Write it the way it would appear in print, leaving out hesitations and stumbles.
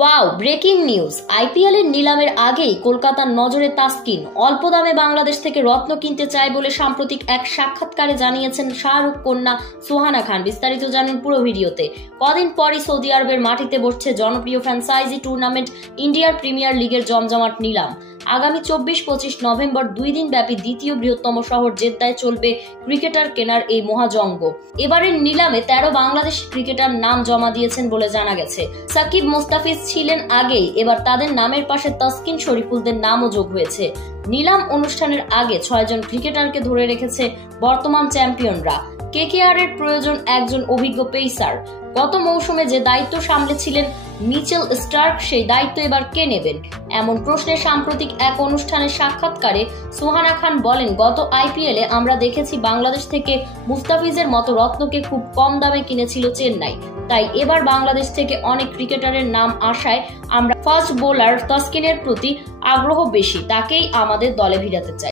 Wow, breaking news! IPL এর নিলামের আগেই কলকাতার নজরে তাসকিন অল্প দামে বাংলাদেশ থেকে রত্ন কিনতে চায় বলে সাম্প্রতিক এক সাক্ষাৎকারে জানিয়েছেন শাহরুখ কন্যা সুহানা খান। বিস্তারিত জানুন পুরো ভিডিওতে। কদিন পরই সৌদি আরবের মাটিতে বসছে জনপ্রিয় ফ্র্যাঞ্চাইজি টুর্নামেন্ট ইন্ডিয়ার প্রিমিয়ার লিগের জমজমাট নিলাম। আগামী 24-25 নভেম্বর 2 দিন ব্যাপী দ্বিতীয় বৃহত্তম শহর জেদ্দায় চলবে ক্রিকেটার কেনার এই মহাজঙ্গ। এবারের নিলামে 13 বাংলাদেশি ক্রিকেটার নাম জমা দিয়েছেন বলে জানা গেছে। সাকিব, মোস্তাফিজ ছিলেন আগেই, এবার তাদের নামের পাশে তাসকিন, শরীফুলদের নামও যোগ হয়েছে। নিলাম অনুষ্ঠানের আগে 6 জন ক্রিকেটারকে ধরে রেখেছে বর্তমান চ্যাম্পিয়নরা। কেকেআর এর প্রয়োজন একজন অভিজ্ঞ পেসার। গত মৌসুমে যে দায়িত্ব সামলেছিলেন মিচেল স্টার্ক, সেই দায়িত্ব এবার কে নেবেন? এমন প্রশ্নে সাম্প্রতিক এক অনুষ্ঠানের সাক্ষাৎকারে সুহানা খান বলেন, গত আইপিএলে আমরা দেখেছি বাংলাদেশ থেকে মুস্তাফিজের মতো রত্নকে খুব কম দামে কিনেছিল চেন্নাই। তাই এবার বাংলাদেশ থেকে অনেক ক্রিকেটারের নাম আসায় আমরা ফাস্ট বোলার তাসকিনের প্রতি আগ্রহ বেশি, তাকেই আমাদের দলে ভিড়াতে চাই।